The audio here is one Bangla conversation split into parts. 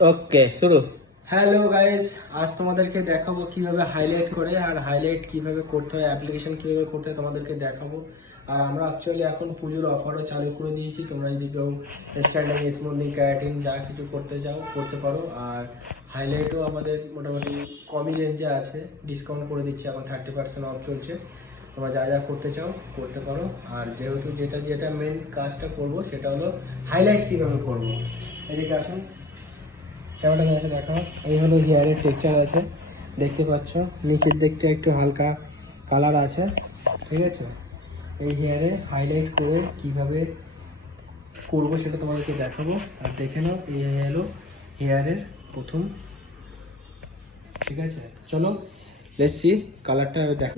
ওকে, শুরু। হ্যালো গাইস, আজ তোমাদেরকে দেখাবো কিভাবে হাইলাইট করে আর হাইলাইট কিভাবে করতে হয়, অ্যাপ্লিকেশন কিভাবে করতে হয় তোমাদেরকে দেখাবো। আর আমরা অ্যাকচুয়ালি এখন পুজোর অফারও চালু করে দিয়েছি। তোমরা যদি কেউ স্ট্যান্ডিং, স্মুথনিং, ক্যারাটিন যা কিছু করতে চাও করতে পারো। আর হাইলাইটও আমাদের মোটামুটি কমই রেঞ্জে আছে, ডিসকাউন্ট করে দিচ্ছি, এখন 30% অফ চলছে। তোমরা যা যা করতে চাও করতে পারো। আর যেহেতু যেটা মেন কাজটা করবো সেটা হলো হাইলাইট কীভাবে করবো। এদিকে আসুন, ক্যামেরাটা নিয়ে এসে দেখাও। এই হলো হেয়ারের টেক্সচার আছে, দেখতে পাচ্ছ। নিচের দিকটা একটু হালকা কালার আছে, ঠিক আছে। এই হেয়ারে হাইলাইট করে কিভাবে করব সেটা তোমাদেরকে দেখাবো। আর দেখে নাও, এই হলো হেয়ারের প্রথম, ঠিক আছে। চলো লেটস সি কালারটা দেখো।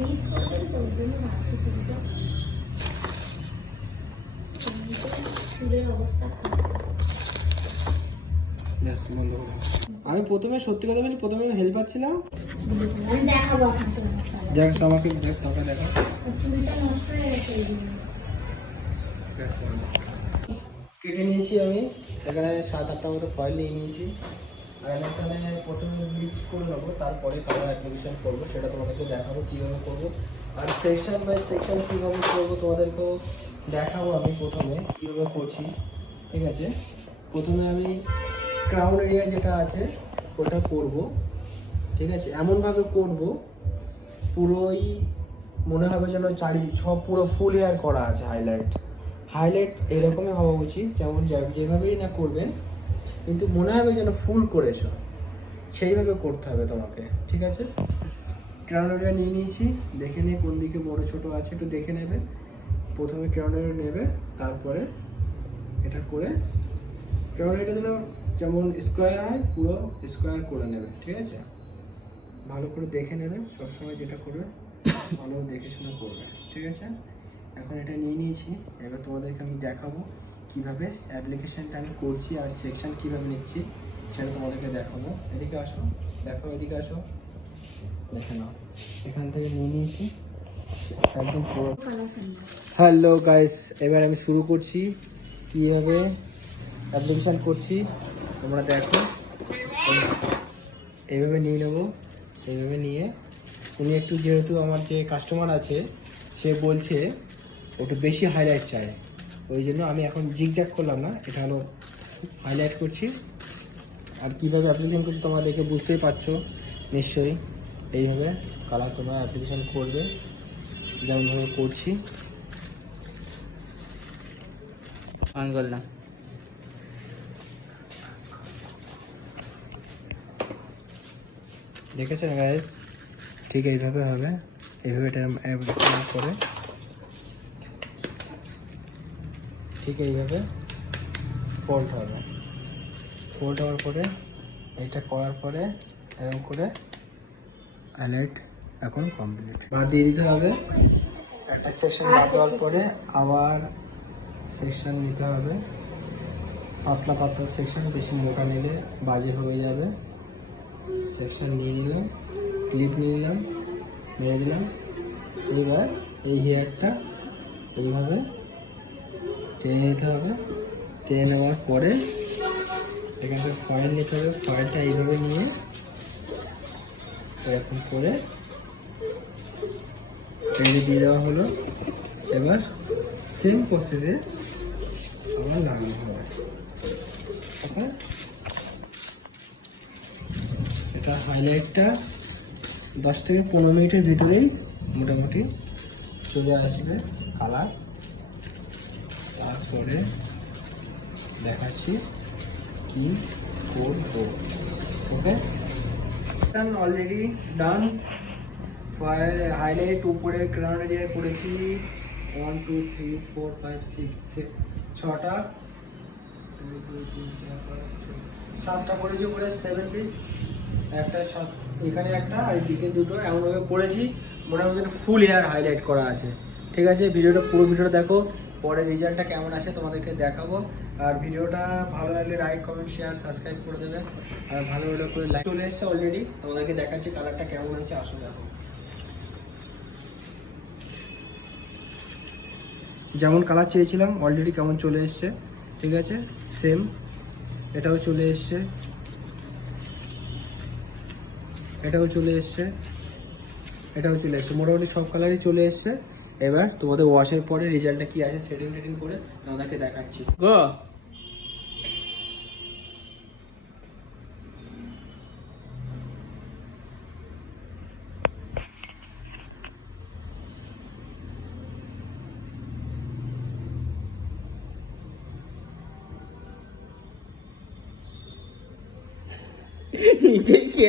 বন্ধ করে আমি প্রথমে সত্যি কথা বলি, প্রথমে হেল্পার ছিলাম। দেখ আমাকে দেখ, তোকে দেখা কেটে নিয়েছি আমি। এখানে 7-8টা মতো ফয়েল নিয়ে নিয়েছি। আর আমি এখানে প্রথমে ব্লিচ করে নেবো, তারপরে কালার অ্যাপ্লিকেশন করবো, সেটা তোমাদেরকে দেখাবো কীভাবে করবো। আর সেকশন বাই সেকশন কীভাবে করবো তোমাদেরকেও দেখাবো। আমি প্রথমে কীভাবে করছি, ঠিক আছে। প্রথমে আমি ক্রাউন এরিয়া যেটা আছে ওটা করব, ঠিক আছে। এমনভাবে করব পুরোই মনে হবে যেন পুরো ফুল হেয়ার করা আছে। হাইলাইট এরকমই হওয়া উচিত, যেমন যেভাবেই না করবেন, কিন্তু মনে হবে যেন ফুল করেছো, সেইভাবে করতে হবে তোমাকে, ঠিক আছে। ক্রাউন এরিয়া নিয়ে নিয়েছি, দেখে নিয়ে কোন দিকে বড় ছোট আছে একটু দেখে নেবে। প্রথমে ক্রাউন এরিয়া নেবে, তারপরে এটা করে ক্রাউন এরিয়া যেমন স্কোয়ার হয় পুরো স্কোয়ার করে নেবে, ঠিক আছে। ভালো করে দেখে নেবে, সবসময় যেটা করবে ভালো দেখে শুনে করবে, ঠিক আছে। এখন এটা নিয়ে নিয়েছি, এবার তোমাদেরকে আমি দেখাবো কিভাবে অ্যাপ্লিকেশানটা আমি করছি আর সেকশন কিভাবে নিচ্ছি সেটা তোমাদেরকে দেখাবো। এদিকে আসো, দেখো, এদিকে আসো, দেখে নাও। এখান থেকে নিয়ে নিয়েছি একদম পুরো। হ্যালো গাইস, এবার আমি শুরু করছি কীভাবে অ্যাপ্লিকেশান করছি, তোমরা দেখো। এইভাবে নিয়ে নেবো, এইভাবে নিয়ে উনি একটু, যেহেতু আমার যে কাস্টমার আছে সে বলছে একটু বেশি হাইলাইট চায়, ওই জন্য আমি এখন জিগজ্যাগ করলাম না, এটা হলো হাইলাইট করছি। আর কীভাবে অ্যাপ্লিকেশান করছি তোমরা দেখে বুঝতেই পারছো নিশ্চয়ই। এইভাবে কালার তোমরা অ্যাপ্লিকেশান করবে যেমনভাবে করছি। অন করলাম। দেখেছেন গাইস, ঠিক এইভাবে হবে। এইভাবে এটা করে ঠিক এইভাবে ফোল্ড হবে। ফোল্ড হওয়ার পরে এইটা করার পরে এরকম করে হাইলাইট এখন কমপ্লিট। বাদ দিয়ে দিতে হবে। একটা সেকশন বাদ দেওয়ার পরে আবার সেকশন নিতে হবে। পাতলা পাতলা সেকশন, বেশি মোটা নিলে বাজে হয়ে যাবে। সেকশন নিয়ে নিলাম, ক্লিপ নিয়ে নিলাম, নিয়ে দিলাম। এবার এই হেয়ারটা এইভাবে টেনে নিতে হবে। টেনে নেওয়ার পরে এখানে ফয়েল নিতে হবে। ফয়েলটা এইভাবে নিয়ে এরকম করে টেনে দিয়ে দেওয়া হলো। এবার সেম প্রসেসে আবার লাগানো হবে। ওকে, এটা হাইলাইটটা 10 থেকে 15 মিনিটের ভিতরেই মোটামুটি চলে আসবে কালার। তারপরে দেখাচ্ছি কি করবো। ওকে, অলরেডি ডান। হাইলাইট উপরে ক্রাউন এরিয়া করেছি 1 2 3 4 5 6 6টা, 2 2 3 4 5 7টা করেছি উপরে 7 পিস। একটা এখানে একটা আর এদিকে দুটো, এমনভাবে করেছি মনে হয় ফুল হেয়ার হাইলাইট করা আছে, ঠিক আছে। পুরো ভিডিওটা দেখো, পরে রেজাল্টটা কেমন আছে তোমাদেরকে দেখাবো। আর ভিডিওটা ভালো লাগলে লাইক, কমেন্ট, শেয়ার, সাবস্ক্রাইব করে দেবে। আর ভালো করে লাইক চলে এসছে অলরেডি, তোমাদেরকে দেখাচ্ছি কালারটা কেমন হয়েছে। আসো দেখো, যেমন কালার চেয়েছিলাম অলরেডি কেমন চলে এসছে, ঠিক আছে। সেম এটাও চলে এসছে, এটাও চলে এসছে, এটাও চলে এসছে, মোটামুটি সব কালারই চলে এসছে। এবার তোমাদের ওয়াশের পরে রেজাল্টটা কি আছে সেটিং টেটিং করে তোমাদেরকে দেখাচ্ছি। গো নিচে কে